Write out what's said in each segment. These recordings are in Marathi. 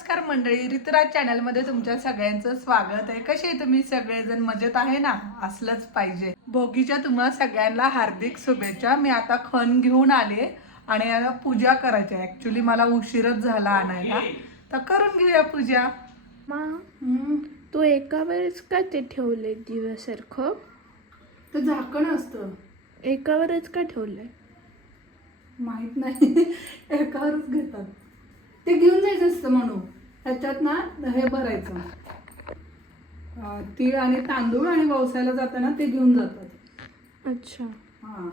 नमस्कार मंडळी, ऋतुराज चॅनलमध्ये तुमच्या सगळ्यांचं स्वागत आहे. कसे आहे तुम्ही सगळेजण? मजेत आहे ना? असलंच पाहिजे. भोगीच्या तुम्हाला सगळ्यांना हार्दिक शुभेच्छा. मी आता खण घेऊन आले आणि आता पूजा करायची आहे. ऍक्च्युली मला उशीरच झाला आणायला, तर करून घेऊया पूजा. तू एका वेळेस का ते ठेवलंय दिव्यासारखं? तर झाकण असतं. एकावरच का ठेवलंय? माहित नाही, एकावरच घेतात. ते घेऊन जायचं असतं म्हणून. ह्याच्यात ना हे भरायचं, तीळ आणि तांदूळ, आणि व्यवसायाला जाताना ते घेऊन जातात. अच्छा. हा,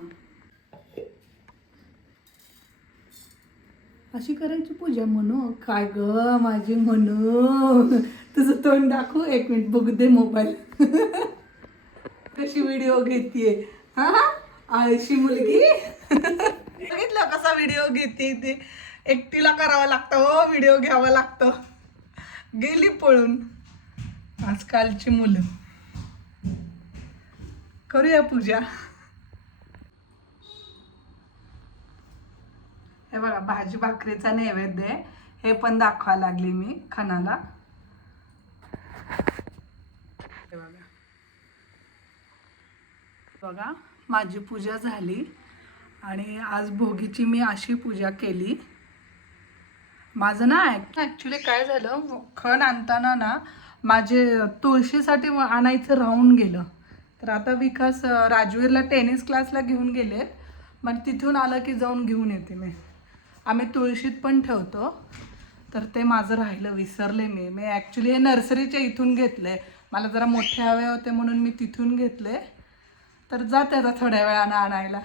अशी करायची पूजा. म्हणू काय ग माझी म्हणू, तुझं तोंड दाखवू. एक मिनिट बघू दे मोबाईल. कशी व्हिडिओ घेतीये. हा, आळशी मुलगी. बघितलं कसा व्हिडिओ घेते ते. एकटीला करावं लागतं हो, व्हिडिओ घ्यावं लागतं. गेली पळून आजकालची मुलं. करूया पूजा. हे बघा, भाजी भाकरीचा नैवेद्य आहे. हे पण दाखवायला लागली मी खणाला. हे बघा बघा, माझी पूजा झाली. आणि आज भोगीची मी अशी पूजा केली. माझं ना ॲक्च्युली काय झालं, खण आणताना ना माझे तुळशीसाठी आणायचं राहून गेलं. तर आता विकास राजवीरला टेनिस क्लासला घेऊन गेले, मग तिथून आलं की जाऊन घेऊन येते मी. आम्ही तुळशीत पण ठेवतो, तर ते माझं राहिलं, विसरले मी ॲक्च्युली हे नर्सरीच्या इथून घेतले. मला जरा मोठे हवे होते म्हणून मी तिथून घेतले. तर जाते आता थोड्या वेळानं आणायला.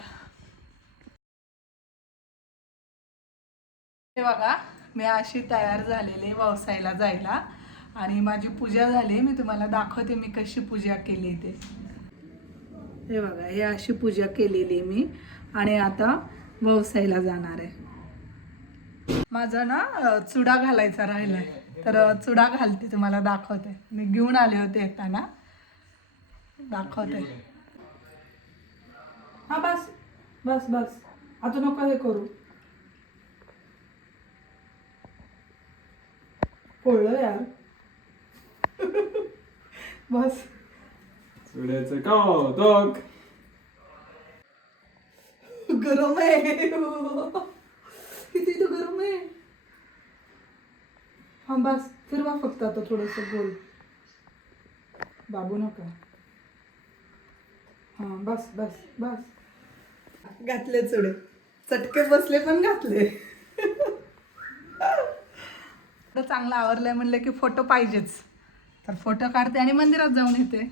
हे बघा, मी अशी तयार झालेली व्यवसायाला जायला, आणि माझी पूजा झाली. मी तुम्हाला दाखवते मी कशी पूजा केली ते. हे बघा, हे अशी पूजा केलेली मी, आणि आता व्यवसायाला जाणार आहे. माझा ना चुडा घालायचा राहिलाय, तर चुडा घालते, तुम्हाला दाखवते. मी घेऊन आले होते येताना, दाखवते. हा बस बस बस, आता नको हे करू. पोळलं यार. बस. चुड्याचं कौतुक. गरम आहे किती, तो गरम आहे. हा बस, फिरवा फक्त आता थोडस गोल. बाबू नका. हा बस बस बस. घातले चुडे, चटके बसले पण घातले. चांगलं आवरलंय म्हणलं की फोटो पाहिजेच, तर फोटो काढते आणि मंदिरात जाऊन येते.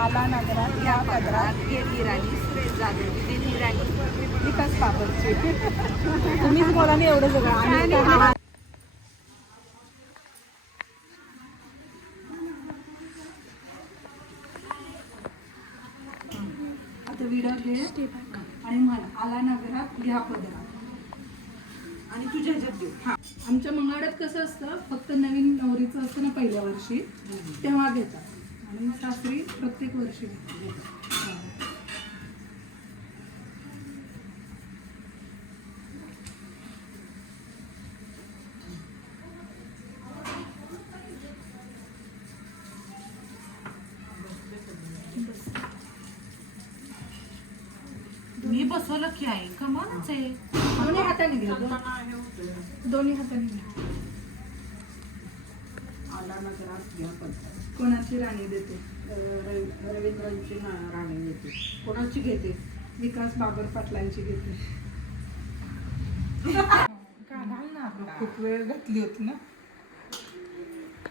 आला नगरात या पदरात गेली राणी सुरेश जाधव गेली राणी विकास बाबरची. तुम्हीच बोला नाही एवढं सगळं. आता विडा घे आणि म्हण आला नगरात घ्या पदरात आणि तुझ्या ह्याच्यात घेऊ. हा, आमच्या मंगळात कसं असतं, फक्त नवीन नवरीचं असतं ना पहिल्या वर्षी तेव्हा घेतात आणि सासरी प्रत्येक वर्षी घेतात. हा. मी बसवलं की आहे कमालच आहे. दोन्ही हाताने घ्या. दोन्ही हाताने घ्या. आला नगरात घ्या पदरात. कोणाची राणी देते? रवींद्रांची राणी घेते. कोणाची घेते? विकास बाबर पाटलांची घेते. खूप वेळ घातली होती ना.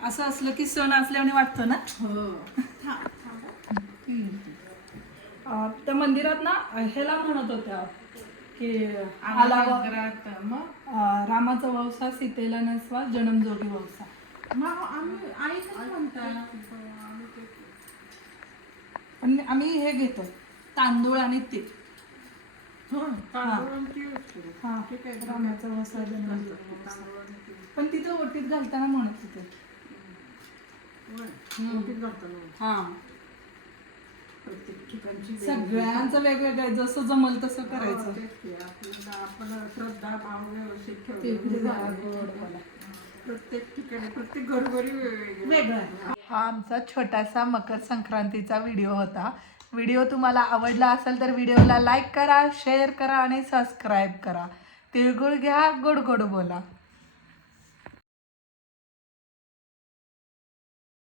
असं असलं की सण असल्याने वाटतं ना. त्या मंदिरात ना ह्याला म्हणत होत्या की आला नगरात मग रामाचा वंसा सीतेला नसवा जन्मजोगी वंसा. आम्ही आईच म्हणतात. पण आम्ही हे घेतो तांदूळ आणि तीळ. हा, रामाचा वंसा जन्मजोगी वंसा. पण तिथं ओटीत घालताना म्हणत होते. हा, प्रत्येक ठिकाणची सगळ्यांचं वेगवेगळं आहे. जसं जमल तसं करायचं. आपण श्रद्धा भाव व्यवस्थित ते ठेवतो. प्रत्येक ठिकाणी प्रत्येक घरोघरी वेगळं आहे. हा आमचा छोटासा मकर संक्रांतीचा व्हिडिओ होता. व्हिडिओ तुम्हाला आवडला असेल तर व्हिडिओला लाईक करा, शेअर करा आणि सबस्क्राईब करा. तिळगुळ घ्या, गोड गोड बोला.